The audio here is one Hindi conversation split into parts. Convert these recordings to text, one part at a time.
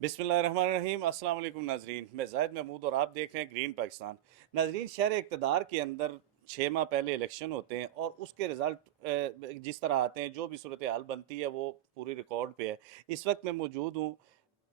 बिस्मिल्लाहिर्रहमानिर्रहीम। अस्सलाम वालेकुम नाजरीन, मैं जाहिद महमूद और आप देख रहे हैं ग्रीन पाकिस्तान। नाजरीन, शहर इक़्तिदार के अंदर 6 माह पहले इलेक्शन होते हैं और उसके रिज़ल्ट जिस तरह आते हैं, जो भी सूरत हाल बनती है वो पूरी रिकॉर्ड पे है। इस वक्त मैं मौजूद हूँ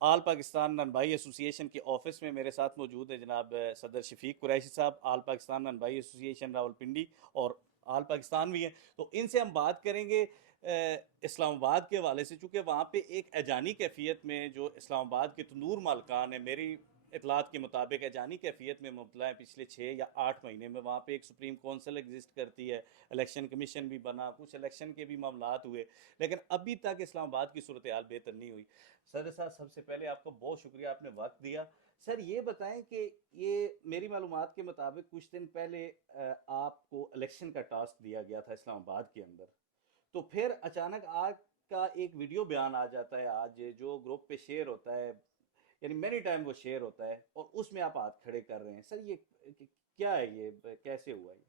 आल पाकिस्तान नन भाई एसोसिएशन के ऑफिस में। मेरे साथ मौजूद है जनाब सदर शफीक कुरैशी साहब, आल पाकिस्तान नन भाई एसोसिएशन रावलपिंडी और आल पाकिस्तान भी हैं। तो इनसे हम बात करेंगे इस्लामाबाद के हवाले से, चूँकि वहाँ पे एक अजानी कैफियत में जो इस्लामाबाद के तंदूर मालकान है, मेरी इतलात के मुताबिक अजानी कैफियत में मुबतला है। पिछले 6 या 8 महीने में वहाँ पे एक सुप्रीम कौंसिल एग्जिस्ट करती है, इलेक्शन कमीशन भी बना, कुछ इलेक्शन के भी मामलात हुए, लेकिन अभी तक इस्लामाबाद की सूरत हाल बेहतर नहीं हुई। सर साहब, सबसे पहले आपको बहुत शुक्रिया, आपने वक्त दिया। सर ये बताएं कि ये मेरी मालूमात के मुताबिक कुछ दिन पहले आपको इलेक्शन का टास्क दिया गया था इस्लामाबाद के अंदर, तो फिर अचानक आज का एक वीडियो बयान आ जाता है, आज जो ग्रुप पे शेयर होता है, यानी मेनी टाइम वो शेयर होता है और उसमें आप हाथ खड़े कर रहे हैं। सर ये क्या है, ये कैसे हुआ ये?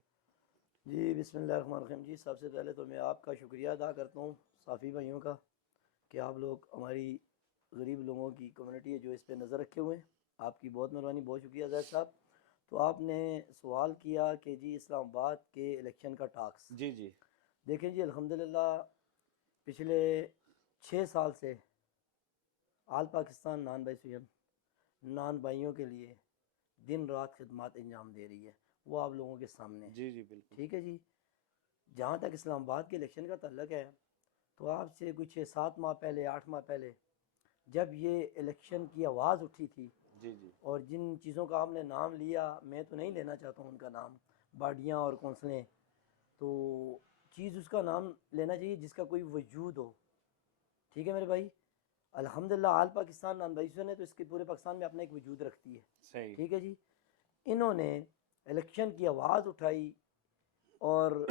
जी बिस्मिल्लाहिर्रहमानिर्रहीम। जी सबसे पहले तो मैं आपका शुक्रिया अदा करता हूँ साफ़ी भाइयों का कि आप लोग हमारी गरीब लोगों की कम्युनिटी है जो इस पे नज़र रखे हुए हैं। आपकी बहुत मेहरबानी, बहुत शुक्रिया जैद साहब। तो आपने सवाल किया कि जी इस्लामाबाद के इलेक्शन का टास्क। जी जी। देखें जी, अल्हम्दुलिल्लाह पिछले 6 साल से आल पाकिस्तान नान भाई स्वयं नान भाइयों के लिए दिन रात खिदमत अंजाम दे रही है। वो आप लोगों के सामने है। जी जी बिल्कुल। ठीक है जी। जहाँ तक इस्लामाबाद के इलेक्शन का तल्लक है, तो आपसे कुछ 6-7 माह पहले, 8 माह पहले जब ये इलेक्शन की आवाज़ उठी थी, जी जी। और जिन चीज़ों का आपने नाम लिया, मैं तो नहीं लेना चाहता हूँ उनका नाम, बाडियाँ और कौंसलें, तो चीज़ उसका नाम लेना चाहिए जिसका कोई वजूद हो। ठीक है मेरे भाई। अल्हम्दुलिल्लाह आल पाकिस्तान नान भाई ने तो इसके पूरे पाकिस्तान में अपना एक वजूद रखती है। सही। ठीक है जी। इन्होंने इलेक्शन की आवाज़ उठाई और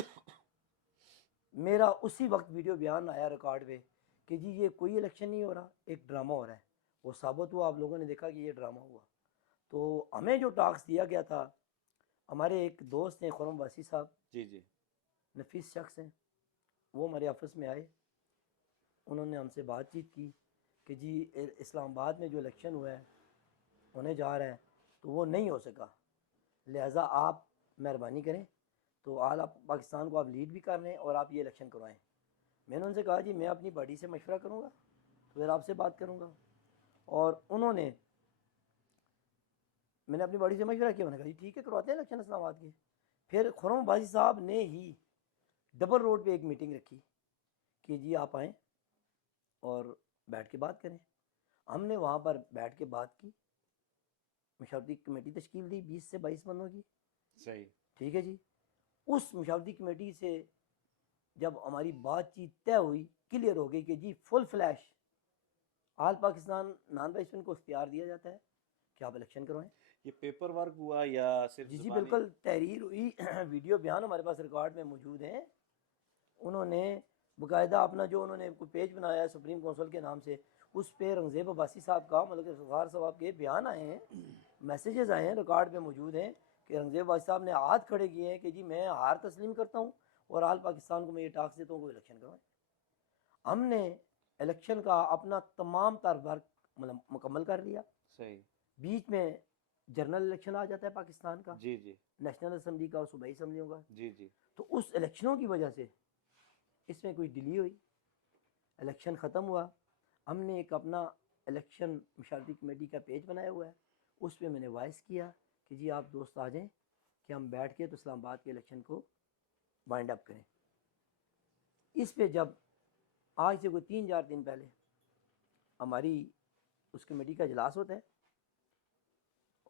मेरा उसी वक्त वीडियो बयान आया रिकॉर्ड पे कि जी ये कोई इलेक्शन नहीं हो रहा, एक ड्रामा हो रहा है। वो साबित हुआ, आप लोगों ने देखा कि ये ड्रामा हुआ। तो हमें जो टास्क दिया गया था, हमारे एक दोस्त हैं खुरम वासी साहब, जी जी। नफीस शख्स हैं, वो हमारे ऑफिस में आए। उन्होंने हमसे बातचीत की कि जी इस्लामाबाद में जो इलेक्शन हुआ है, होने जा रहा है, तो वो नहीं हो सका, लिहाजा आप मेहरबानी करें। तो आल आप पाकिस्तान को आप लीड भी कर रहे हैं और आप ये इलेक्शन करवाएं। मैंने उनसे कहा जी मैं अपनी बॉडी से मशवरा करूँगा, तो फिर आपसे बात करूँगा। और उन्होंने, मैंने अपनी बॉडी से मशवरा किया, मैंने कहा जी ठीक है करवाते हैं इलेक्शन इस्लामाबाद के। फिर खुरम बाजी साहब ने ही डबल रोड पे एक मीटिंग रखी कि जी आप आएँ और बैठ के बात करें। हमने वहाँ पर बैठ के बात की, मशावरती कमेटी तश्कील दी 20 से 22 बंदों की। सही। ठीक है जी। उस मशावरती कमेटी से जब हमारी बातचीत तय हुई, क्लियर हो गई कि जी फुल फ्लैश आल पाकिस्तान नान बैट्समैन को इख्तियार दिया जाता है कि आप इलेक्शन करवाएं। ये पेपर वर्क हुआ या सिर्फ जी जी जुबानी? बिल्कुल, तहरीर हुई। वीडियो बयान हमारे पास रिकॉर्ड में मौजूद हैं। उन्होंने बाकायदा अपना जो उन्होंने कोई पेज बनाया है सुप्रीम काउंसिल के नाम से, उस पर रंगजेब अब्बासी साहब का, मतलब कि सफार साहब के बयान आए हैं, मैसेजेस आए हैं, रिकॉर्ड में मौजूद हैं कि रंगजेब अब्बासी साहब ने हाथ खड़े किए हैं कि जी मैं हार तस्लीम करता हूँ और आल पाकिस्तान को मैं ये टास्क देता हूँ को इलेक्शन करवाएं। हमने इलेक्शन का अपना तमाम तर वर्क मतलब मुकम्मल कर लिया। सही। बीच में जनरल इलेक्शन आ जाता है पाकिस्तान का, जी जी। नेशनल असम्बली का और सूबाई असम्बलियों का। जी जी। तो उस इलेक्शनों की वजह से इसमें कोई डिले हुई, इलेक्शन ख़त्म हुआ। हमने एक अपना इलेक्शन मशावरती कमेटी का पेज बनाया हुआ है, उस पर मैंने वॉइस किया कि जी आप दोस्त आ जाएं कि हम बैठ के तो इस्लामाबाद के इलेक्शन को वाइंड अप करें। इस पे जब आज से कोई 3-4 दिन पहले हमारी उस कमेटी का इजलास होता है,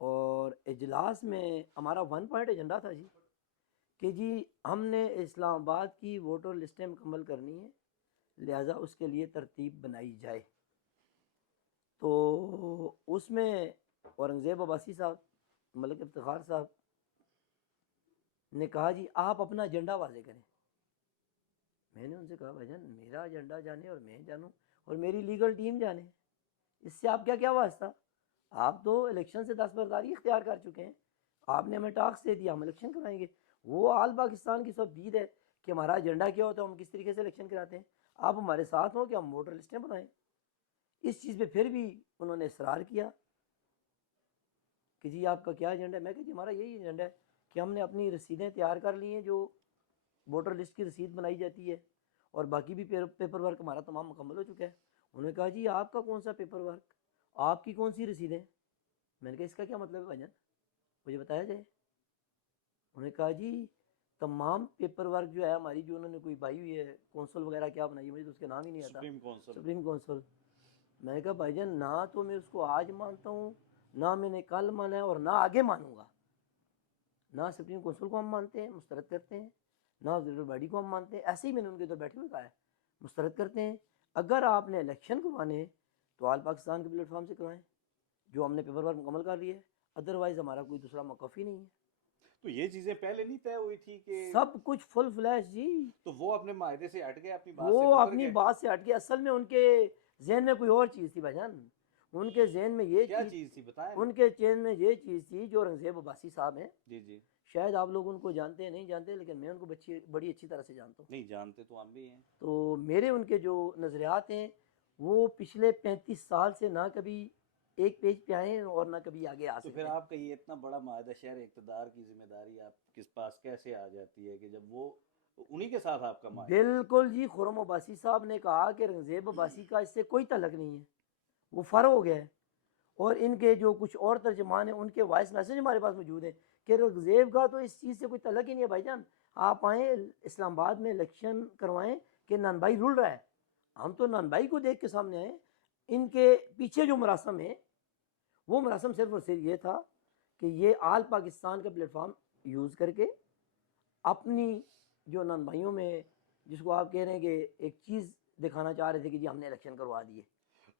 और इजलास में हमारा 1 पॉइंट एजेंडा था जी कि जी हमने इस्लामाबाद की वोटर लिस्टें मुकम्मल करनी है, लिहाजा उसके लिए तरतीब बनाई जाए। तो उसमें औरंगज़ेब अब्बासी साहब, मलिक इफ्तिखार साहब ने कहा जी आप अपना एजेंडा वाजे करें। मैंने उनसे कहा भाईजान मेरा एजेंडा जाने और मैं जानूं और मेरी लीगल टीम जाने, इससे आप क्या क्या वास्ता। आप तो इलेक्शन से दस्तबरदारी इख्तियार कर चुके हैं, आपने हमें टास्क दे दिया, हम इलेक्शन कराएंगे। वो आल पाकिस्तान की सब दीद है कि हमारा एजेंडा क्या होता है, हम किस तरीके से इलेक्शन कराते हैं। आप हमारे साथ हो कि हम वोटर लिस्टें बनाएं। इस चीज़ पे फिर भी उन्होंने इसरार किया कि जी आपका क्या एजेंडा है। मैं कहा जी हमारा यही एजेंडा है कि हमने अपनी रसीदें तैयार कर ली हैं, जो वोटर लिस्ट की रसीद बनाई जाती है, और बाकी भी पेपर वर्क हमारा तमाम मुकम्मल हो चुका है। उन्होंने कहा जी आपका कौन सा पेपर वर्क, आपकी कौन सी रसीदें। मैंने कहा इसका क्या मतलब है भाईजान, मुझे बताया जाए। उन्होंने कहा जी तमाम पेपर वर्क जो है हमारी, जो उन्होंने कोई बाई हुई है कौंसल वगैरह क्या बनाई है, मुझे तो उसके नाम ही नहीं आता, सुप्रीम कौंसल। Supreme council. मैंने कहा भाईजान ना तो मैं उसको आज मानता हूँ, ना मैंने कल माना है, और ना आगे मानूंगा। ना सुप्रीम कौंसिल को हम मानते हैं, मुस्तरद करते हैं, ना ऑब्जर्वर बॉडी को हम मानते हैं। ऐसे ही मैंने उनके उधर बैठे हुए कहा है, मुस्तरद करते हैं। अगर आपने इलेक्शन करवाने हैं तो आल पाकिस्तान के प्लेटफॉर्म से करवाएं, जो हमने पेपर वर्क मुकम्मल कर लिया है, अदरवाइज हमारा कोई दूसरा मौक़िफ़ ही नहीं है। तो ये चीजें पहले नहीं तय हुई थी कि सब कुछ फुल फ्लैश जी। तो वो अपने मायदे से हट गए, अपनी बात वो से मुकर अपनी गए? बात से हट के, असल में उनके जहन में कोई और चीज़ थी भाईजान। उनके जहन में ये क्या चीज़, चीज थी बताएं ना। उनके चेन में ये चीज़ थी, जो रंगज़ेब अब्बासी साहब हैं, जी जी। शायद आप लोग उनको जानते हैं नहीं जानते, लेकिन मैं उनको बड़ी अच्छी तरह से जानता हूँ। नहीं जानते तो हम भी हैं। तो मेरे उनके जो नज़रियात हैं, वो पिछले 35 साल से ना कभी एक पेज पे आए हैं और ना कभी आगे आ तो फिर सकते हैं। आपका ये इतना बड़ा माहदा शहर इक़्तिदार की जिम्मेदारी आपके पास कैसे आ जाती है कि जब वो उन्हीं के साथ आपका माहदा है? बिल्कुल जी, खुर्रम अब्बासी साहब ने कहा कि रंगज़ेब अब्बासी का इससे कोई तल्लक नहीं है, वो फ़र्क हो गया है। और इनके जो कुछ और तर्जमान हैं, उनके वॉइस मैसेज हमारे पास मौजूद है कि रंगज़ेब का तो इस चीज़ से कोई तल्लक ही नहीं है भाईजान। आप आएँ इस्लामाबाद में इलेक्शन करवाएं कि ननभाई रुल रहा है, हम तो ननभाई को देख के सामने आए। इनके पीछे जो मरासम है, वो मरासम सिर्फ और सिर्फ ये था कि ये आल पाकिस्तान का प्लेटफॉर्म यूज़ करके अपनी जो नन भाइयों में, जिसको आप कह रहे हैं कि एक चीज़ दिखाना चाह रहे थे कि जी हमने इलेक्शन करवा दिए।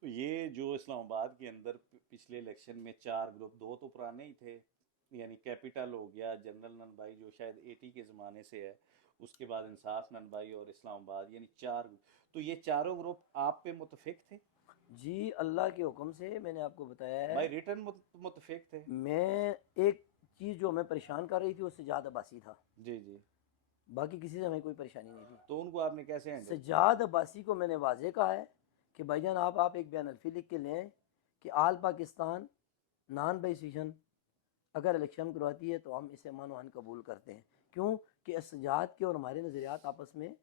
तो ये जो इस्लामाबाद के अंदर पिछले इलेक्शन में 4 ग्रुप, 2 तो पुराने ही थे, यानी कैपिटल हो गया, जनरल ननभाई जो शायद 80 के ज़माने से है, उसके बाद इंसाफ ननभाई और इस्लामाबाद, यानी 4 ग्रुप। तो ये चारों ग्रुप आप पे मुतफिक थे? जी अल्लाह के हुक्म से मैंने आपको बताया है। बाई रिटर्न मुतफिक थे? मैं एक चीज़ जो हमें परेशान कर रही थी, वो सजाद अब्बासी था। जी जी। बाकी किसी से हमें कोई परेशानी नहीं थी। तो उनको आपने कैसे हैंडल किया? सजाद अब्बासी को मैंने वाजे कहा है कि भाईजान आप एक बयान अल्फी लिख के लें कि आल पाकिस्तान नॉन बाई सेशन अगर इलेक्शन करवाती है तो हम इसे मान कबूल करते हैं। क्यों कि सजाद के और हमारे नज़रियात आपस में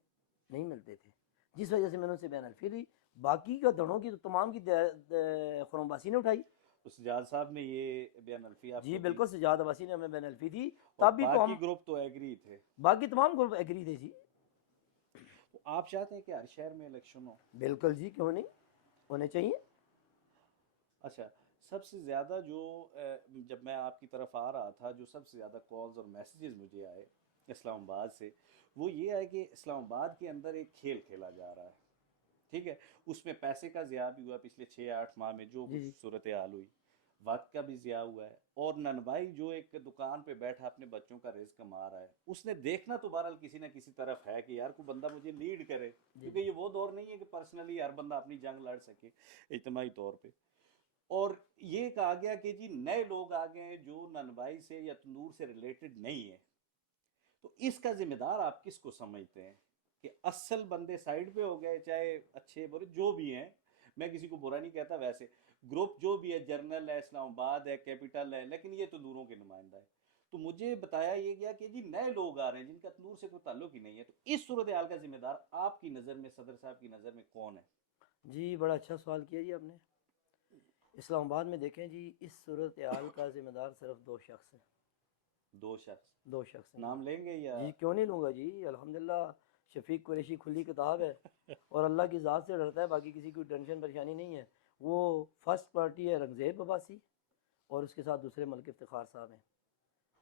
नहीं मिलते थे, जिस वजह से मैंने उनसे बयान अल्फी ली। बाकी का दड़ों की तो तमाम की खुरमबासी ने उठाई। तो सजाद साहब ने ये बयान अल्फी जी आपको दी? बिल्कुल, सजाद अब्बासी ने हमें बयान अल्फी दी, और तब भी तो बाकी हम, ग्रुप तो एग्री थे? बाकी तमाम ग्रुप एग्री थे जी। तो आप चाहते हैं कि हर शहर में इलेक्शन हो? बिल्कुल जी, क्यों नहीं, होने चाहिए। अच्छा, सबसे ज़्यादा जो जब मैं आपकी तरफ आ रहा था, जो सबसे ज़्यादा कॉल्स और मैसेजेस मुझे आए इस्लामाबाद से, वो ये है कि इस्लामाबाद के अंदर एक खेल खेला जा रहा है। ठीक है, उसमें पैसे का ज़िया भी हुआ पिछले 6-8 माह में, जो जी कुछ जी। सूरत हाल हुई, वक्त का भी ज़िया हुआ है। और ननभाई जो एक दुकान पे बैठा अपने बच्चों का रिस्क कमा रहा है, उसने देखना तो बहरहाल किसी ना किसी तरफ है कि यार कोई बंदा मुझे लीड करे, जी क्योंकि ये वो दौर नहीं है कि पर्सनली हर बंदा अपनी जंग लड़ सके इज्तमाही तौर पे। और ये कहा गया कि जी नए लोग आ गए हैं जो ननवाई से या तंदूर से रिलेटेड नहीं है। तो इसका जिम्मेदार आप किसको समझते हैं कि असल बंदे साइड पे हो गए, चाहे अच्छे बुरे जो भी हैं, मैं किसी को बुरा नहीं कहता, वैसे ग्रुप जो भी है, जर्नल है, इस्लामाबाद है, कैपिटल है, लेकिन ये तंदूरों के नुमाइंदा है। तो मुझे बताया ये गया कि जी नए लोग आ रहे हैं जिनका तंदूर से कोई ताल्लुक ही नहीं है। तो इस सूरत हाल का जिम्मेदार आपकी नज़र में, सदर साहब की नज़र में कौन है? जी, बड़ा अच्छा सवाल किया जी आपने। इस्लामाबाद में देखें जी, इस सूरत हाल का ज़िम्मेदार सिर्फ दो शख्स हैं। दो शख्स? दो शख्स हैं नाम लेंगे या? जी। क्यों नहीं लूँगा जी, अल्हम्दुलिल्लाह शफीक कुरैशी खुली किताब है, और अल्लाह की ज़ात से डरता है, बाकी किसी की टेंशन परेशानी नहीं है। वो फर्स्ट पार्टी है रंगज़ेब अब्बासी, और उसके साथ दूसरे मलिक इफ्तिखार साहब हैं।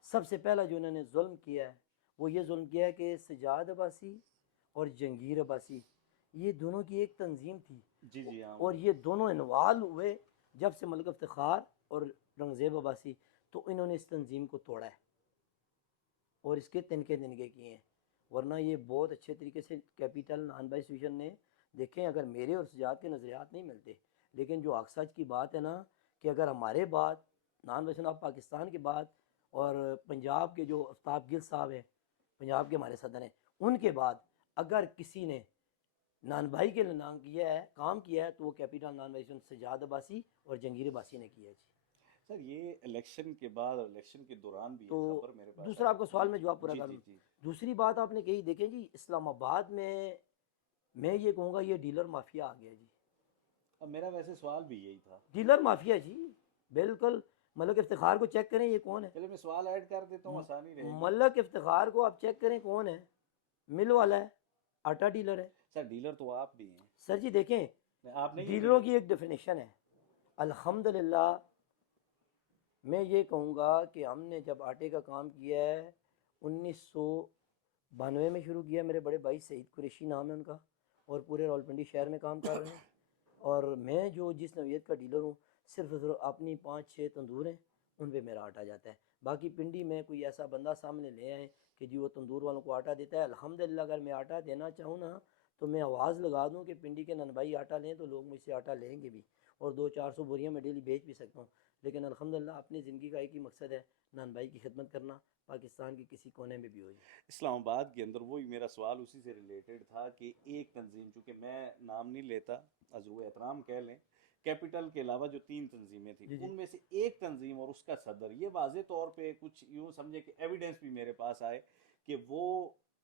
सबसे पहला जो इन्होंने जुल्म किया है, वो ये जुल्म किया है कि सजाद अब्बासी और जंगीर अब्बासी, ये दोनों की एक तंजीम थी, जी जी हाँ और वो। ये दोनों इन्वॉल्व हुए जब से मलिक इफ्तिखार और रंगज़ेब अब्बासी, तो इन्होंने इस तंजीम को तोड़ा है और इसके तिनके तिनके किए हैं। वरना ये बहुत अच्छे तरीके से कैपिटल नॉन बाई सिचुएशन ने, देखें अगर मेरे और सजाद के नज़रियात नहीं मिलते, लेकिन जो अक्सर की बात है ना, कि अगर हमारे बाद नॉन बाई ऑफ पाकिस्तान के बाद और पंजाब के जो आफ्ताब गिल साहब हैं, पंजाब के हमारे सदर हैं, उनके बाद अगर किसी ने नान भाई के लिए नाम किया है, काम किया है, तो वो कैपिटल नान भाई सजाद अब्बासी और जंगीर अब्बासी ने किया है जी। सर ये इलेक्शन के बाद और इलेक्शन के दौरान भी तो एक खबर मेरे पास दूसरा आई। आपका जी सवाल मैं जी जवाब पूरा जी कर जी लूँ। जी। दूसरी बात आपने कही, देखें जी इस्लामाबाद में मैं ये कहूँगा ये डीलर माफिया आ गया जी। अब मेरा वैसे सवाल भी यही था। डीलर माफिया जी, बिल्कुल। मलक इफ्तिखार को चेक करें, ये कौन है? चलिए मैं सवाल ऐड कर देता हूँ, म- आसानी रहेगी। मलक इफ्तिखार को आप चेक करें, कौन है? मिल वाला है, आटा डीलर है। सर डीलर तो आप भी हैं। सर जी देखें, नहीं, आप नहीं है डीलरों डीलर। की एक डेफिनेशन है। अल्हम्दुलिल्लाह, मैं ये कहूँगा कि हमने जब आटे का काम किया है 1992 में शुरू किया। मेरे बड़े भाई सईद कुरैशी नाम है उनका, और पूरे रावलपिंडी शहर में काम कर रहे हैं। और मैं जो जिस नौइयत का डीलर हूँ, सिर्फ और सिर्फ अपनी 5-6 तंदूर हैं, उन पे मेरा आटा जाता है। बाकी पिंडी में कोई ऐसा बंदा सामने ले आए कि जी वो तंदूर वालों को आटा देता है, अल्हम्दुलिल्लाह अगर मैं आटा देना चाहूँ ना, तो मैं आवाज़ लगा दूँ कि पिंडी के नन भाई आटा लें, तो लोग मुझसे आटा लेंगे भी, और 200-400 बोरियाँ मैं डेली बेच भी सकता हूँ। लेकिन अल्हम्दुलिल्लाह अपनी ज़िंदगी का एक ही मकसद है, नन भाई की खिदमत करना, पाकिस्तान के किसी कोने में भी हो जाए। इस्लामाबाद के अंदर वही मेरा सवाल उसी से रिलेटेड था कि एक तंजीम, चूंकि मैं नाम नहीं लेता, अजू एहतराम कह लें, कैपिटल के अलावा जो 3 तंजीमें थी जी जी। उनमें से एक तंजीम और उसका सदर ये वाजे तौर पे कुछ यूं समझे कि एविडेंस भी मेरे पास आए कि वो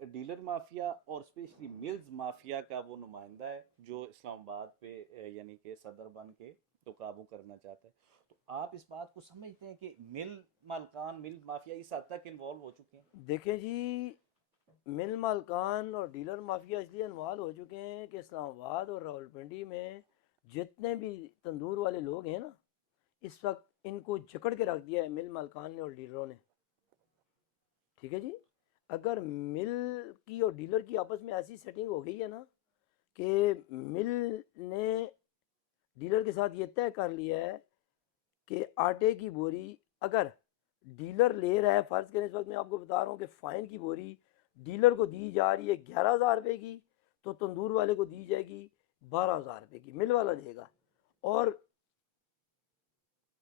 डीलर माफिया और स्पेशली मिल्स माफिया का वो नुमाइंदा है जो इस्लामाबाद पे यानी कि सदर बन के तो काबू करना चाहता है। तो आप इस बात को समझते हैं कि मिल मालकान मिल माफिया इस हद तक इन्वॉल्व हो चुके हैं? देखें जी, मिल मालकान और डीलर माफिया इसलिए इन्वॉल्व हो चुके हैं कि इस्लामाबाद और रावलपिंडी में जितने भी तंदूर वाले लोग हैं ना, इस वक्त इनको जकड़ के रख दिया है मिल मालकान ने और डीलरों ने। ठीक है जी। अगर मिल की और डीलर की आपस में ऐसी सेटिंग हो गई है ना कि मिल ने डीलर के साथ ये तय कर लिया है कि आटे की बोरी अगर डीलर ले रहा है, फ़र्ज़ करें इस वक्त मैं आपको बता रहा हूँ कि फ़ाइन की बोरी डीलर को दी जा रही है 11,000 रुपये की, तो तंदूर वाले को दी जाएगी 12,000 रुपये की, मिल वाला देगा। और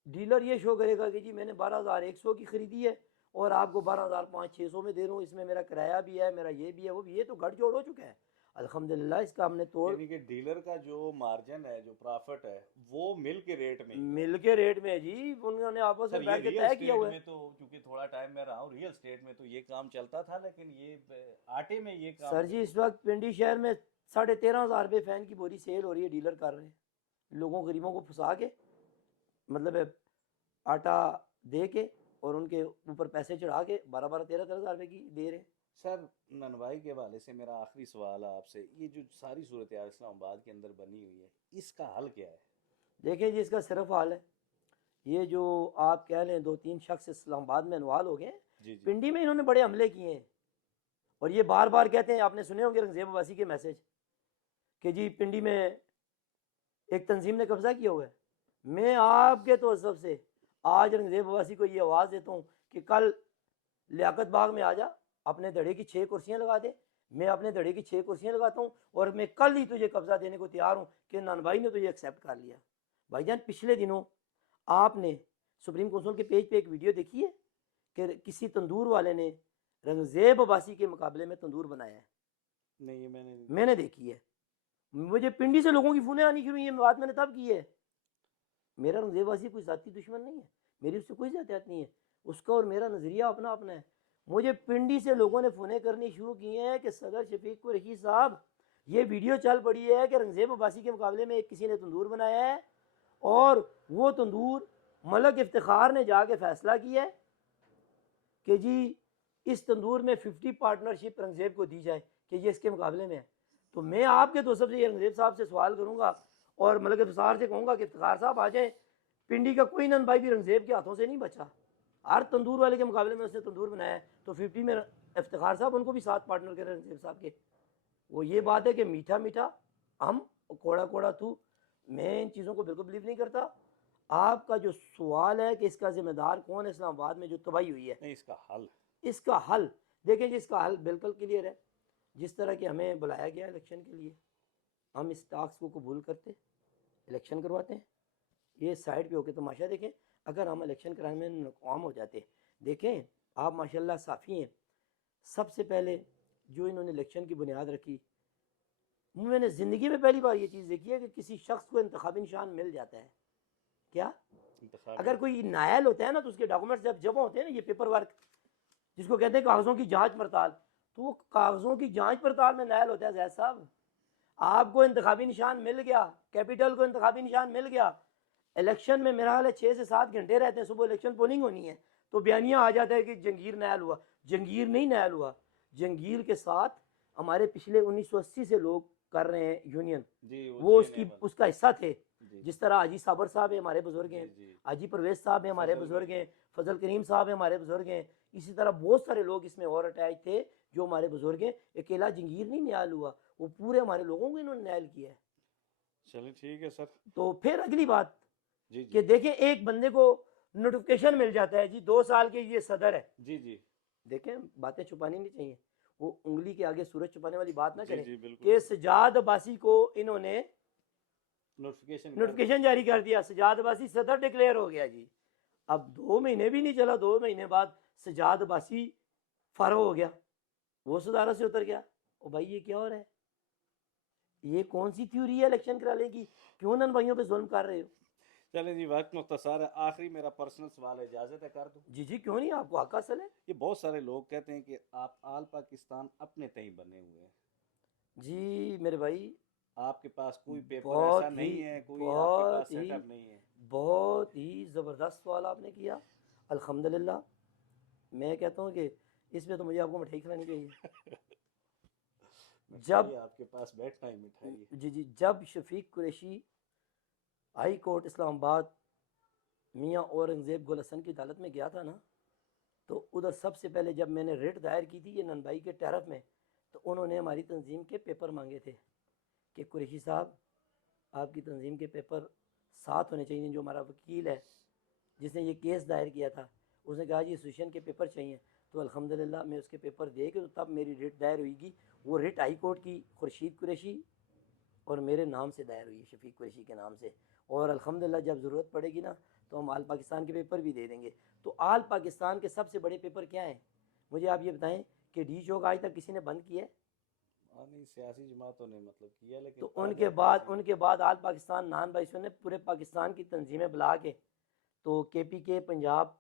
डीलर ये शो करेगा कि जी मैंने 12,100 की ख़रीदी है और आपको 12,500-600 में दे रहा हूँ, इसमें मेरा किराया भी है, मेरा ये भी है, वो भी। ये तो गठजोड़ हो चुका है अल्हम्दुलिल्लाह, इसका हमने तोड़। यानी कि डीलर का जो मार्जिन है, जो प्रॉफिट है, वो मिल के रेट में ही है। मिल के रेट में है जी, उन्होंने आपस सर में ये बैठ के रियल तय किया स्टेट हुआ है। में तो, क्योंकि थोड़ा टाइम मैं रहा हूँ रियल स्टेट में, तो ये काम चलता था, लेकिन ये आटे में ये काम सर जी नहीं इस वक्त पिंडी शहर में 13,500 रुपये फ़ैन की बोरी सेल हो रही है, डीलर कर रहे हैं लोगों गरीबों को फंसा के, मतलब है, आटा दे के और उनके ऊपर पैसे चढ़ा के 12-13,000 रुपये की दे रहे हैं। सर ननवाई के हवाले से मेरा आखिरी सवाल है आपसे, ये जो सारी सूरत हाल इस्लामाबाद के अंदर बनी हुई है, इसका हल क्या है? देखें जी इसका सिर्फ हाल है, ये जो आप कह लें 2-3 शख्स इस्लामाबाद में इन्वॉल्व हो गए हैं, जी जी। पिंडी में इन्होंने बड़े हमले किए हैं। और ये बार बार कहते हैं, आपने सुने होंगे रंगजेब अब्बासी के मैसेज कि जी पिंडी में एक तंजीम ने कब्जा किया हुआ है। मैं आपके तो सबसे आज रंगजेब अब्बासी को ये आवाज़ देता हूँ कि कल लियाकत बाग में आ जा, अपने धड़े की 6 कुर्सियाँ लगा दे। मैं अपने धड़े की 6 कुर्सियाँ लगाता हूँ और मैं कल ही तुझे कब्जा देने को तैयार हूँ कि नान भाई ने तुझे एक्सेप्ट कर लिया। भाईजान पिछले दिनों आपने सुप्रीम काउंसिल के पेज पे एक वीडियो देखी है कि किसी तंदूर वाले ने रंगजेब अब्बासी के मुकाबले में तंदूर बनाया है? नहीं ये मैंने नहीं मैंने देखी है। मुझे पिंडी से लोगों की फ़ोनें आनी शुरू हुई, ये बात मैंने तब की है। मेरा रंगजेब अब्बासी कोई ज़ाती दुश्मन नहीं है, मेरी उससे कोई ज़्यादत नहीं है, उसका और मेरा नज़रिया अपना अपना है। मुझे पिंडी से लोगों ने फ़ोनें करनी शुरू की हैं कि सदर शफीक कुरैशी साहब, ये वीडियो चल पड़ी है कि रंगजेब अब्बासी के मुकाबले में एक किसी ने तंदूर बनाया है और वो तंदूर मलक इफ्तिखार ने जाके फ़ैसला किया है कि जी इस तंदूर में 50 पार्टनरशिप रंगजेब को दी जाए कि ये इसके मुकाबले में है। तो मैं आपके दोस्तों से रंगजेब साहब से सवाल करूंगा और मलक इफ्तिखार से कहूँगा कि इफ्तिखार साहब आ जाए, पिंडी का कोई नन भाई भी रंगजेब के हाथों से नहीं बचा। हर तंदूर वाले के मुकाबले में उसने तंदूर बनाया है, तो 50 में इफ्तिखार साहब उनको भी साथ पार्टनर करें रंगजेब साहब के। वो ये बात है कि मीठा मीठा हम, कोड़ा कोड़ा तू, मैं इन चीज़ों को बिल्कुल बिलीव नहीं करता। आपका जो सवाल है कि इसका जिम्मेदार कौन है इस्लामाबाद में जो तबाही हुई है, नहीं इसका हल। इसका हल देखें जी, इसका हल बिल्कुल क्लियर है। जिस तरह कि हमें बुलाया गया इलेक्शन के लिए, हम इस टास्क को कबूल करते, इलेक्शन करवाते हैं, ये साइड पे होके तमाशा देखें। अगर हम इलेक्शन कराने में नाकाम हो जाते, देखें आप माशाल्लाह साफ़ी हैं, सबसे पहले जो इन्होंने इलेक्शन की बुनियाद रखी मैंने ज़िंदगी में पहली बार ये चीज़ देखी है कि किसी शख्स को इंतखाबी निशान मिल जाता है। क्या? इंतखाबी अगर कोई नायल होता है ना, तो उसके डॉक्यूमेंट्स जब जमा होते हैं ना, ये पेपर वर्क जिसको कहते हैं कागज़ों की जांच पड़ताल, तो वो कागज़ों की जांच पड़ताल में नायल होता है। जैद साहब, आपको इंतखाबी निशान मिल गया, कैपिटल को इंतखाबी निशान मिल गया, इलेक्शन में मेरा हाल है 6 से 7 घंटे रहते हैं, सुबह इलेक्शन पोलिंग होनी है, तो बयानिया आ जाता है कि जंगीर नायल हुआ। जंगीर नहीं नायल हुआ, जंगीर के साथ हमारे पिछले 1980 से लोग कर रहे हैं यूनियन, जी, वो वो जेएनए उसकी वाले। उसका हिस्सा थे। जी जिस तरह हाजी साबर साहब है, हमारे बुजुर्ग जी हैं, जी। हाजी परवेज साहब है, हमारे फजल बुजुर्ग भाई। हैं, फजल करीम साहब है, हमारे बुजुर्ग हैं, इसी तरह बहुत सारे लोग इसमें और अटैच थे जो हमारे बुजुर्ग हैं। अकेला जंगीर नहीं न्यायल हुआ, वो पूरे हमारे लोगों को इन्होंने न्यायल किया है। चलिए ठीक है सर। तो फिर अगली बात जी जी कि देखें, एक बंदे को नोटिफिकेशन मिल जाता है जी 2 साल के ये सदर है। जी जी देखें, बातें छुपानी नहीं चाहिए, वो उंगली के आगे सूरज छुपाने वाली बात ना जी करें जी बिल्कुल। कि सजाद अब्बासी को इन्होंने नोटिफिकेशन कर दिया। नोटिफिकेशन जारी कर दिया, सजाद अब्बासी सदर डिक्लेयर हो गया जी। अब 2 महीने भी नहीं चला, 2 महीने बाद सजाद अब्बासी फारो हो गया, वो सदारत से उतर गया। ओ भाई, ये क्या हो रहा है? ये कौन सी थ्योरी है इलेक्शन कराने की? क्यों नन भाइयों पे जुल्म कर रहे हो? चलें जी, वक्त मुख्तसर है, आखिरी मेरा पर्सनल सवाल है, इजाज़त है कर दूं? जी जी, क्यों नहीं, आपको हक हासिल है। ये बहुत सारे लोग कहते हैं कि आप आल पाकिस्तान अपने तय बने हुए हैं, जी मेरे भाई, आपके पास कोई पेपर ऐसा बहुत ही नहीं है, कोई आपके बहुत पास ही सेटअप नहीं है। बहुत ही ज़बरदस्त सवाल आपने किया। अल्हम्दुलिल्लाह, मैं कहता हूँ कि इसमें तो मुझे आपको मिठाई खिलानी चाहिए। मिठाई जब आपके पास बैठना ही मिठाई है। जी जी, जब शफीक कुरैशी हाई कोर्ट इस्लामाबाद मियाँ औरंगज़ेब गुल हसन की अदालत में गया था ना, तो उधर सबसे पहले जब मैंने रिट दायर की थी ये ननभाई के टैरफ में, तो उन्होंने हमारी तंजीम के पेपर मांगे थे कि कुरैशी साहब, आपकी तंजीम के पेपर साथ होने चाहिए। जो हमारा वकील है जिसने ये केस दायर किया था, उसने कहा जी एसोसिएशन के पेपर चाहिए। तो अल्हम्दुलिल्लाह मैं उसके पेपर दे के, तो तब मेरी रिट दायर हुईगी। वो रिट हाई कोर्ट की खुर्शीद कुरैशी और मेरे नाम से दायर हुई है, शफीक कुरैशी के नाम से। और अल्हम्दुलिल्लाह जब ज़रूरत पड़ेगी ना, तो हम आल पाकिस्तान के पेपर भी दे देंगे। तो आल पाकिस्तान के सबसे बड़े पेपर क्या हैं, मुझे आप ये बताएं कि डी चौक आज तक किसी ने बंद किया है? हाँ नहीं, सियासी जमातों ने मतलब किया, लेकिन तो ताज़ा उनके बाद तंजीम। उनके बाद आल पाकिस्तान नान बाइसों ने पूरे पाकिस्तान की तंजीमें बुला के, तो के पी के पंजाब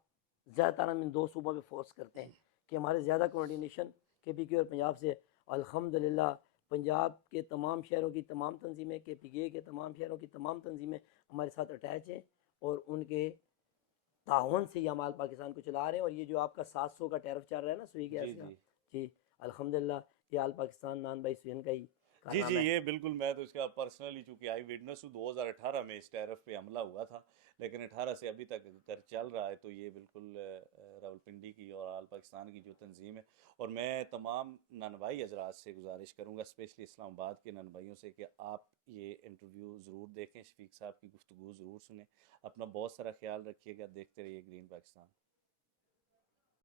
ज़्यादातर हम इन 2 सूबों में फोर्स करते हैं कि हमारे ज़्यादा कोऑर्डिनेशन के पी के और पंजाब से। अल्हम्दुलिल्लाह पंजाब के तमाम शहरों की तमाम तंजीमें, के पी के तमाम शहरों की तमाम तंजीमें हमारे साथ अटैच हैं, और उनके ताउन से ही हम आल पाकिस्तान को चला रहे हैं। और ये जो आपका 700 का टैरिफ चल रहा है ना सुई जी गैस का, जी जी अल्हम्दुलिल्लाह ये आल पाकिस्तान नान बाई सुन का ही जी जी, कारनामा है। ये बिल्कुल, मैं तो इसका पर्सनली चूंकि आई विटनेस हूँ, 2018 में इस टैरिफ पे हमला हुआ था, लेकिन 18 से अभी तक अगर चल रहा है, तो ये बिल्कुल रावलपिंडी की और आल पाकिस्तान की जो तंजीम है। और मैं तमाम ननवाई हजरात से गुजारिश करूँगा, स्पेशली इस्लामाबाद के ननवाइयों से, कि आप ये इंटरव्यू ज़रूर देखें, शफीक साहब की गुफ्तगू ज़रूर सुने। अपना बहुत सारा ख्याल रखिएगा, देखते रहिए ग्रीन पाकिस्तान।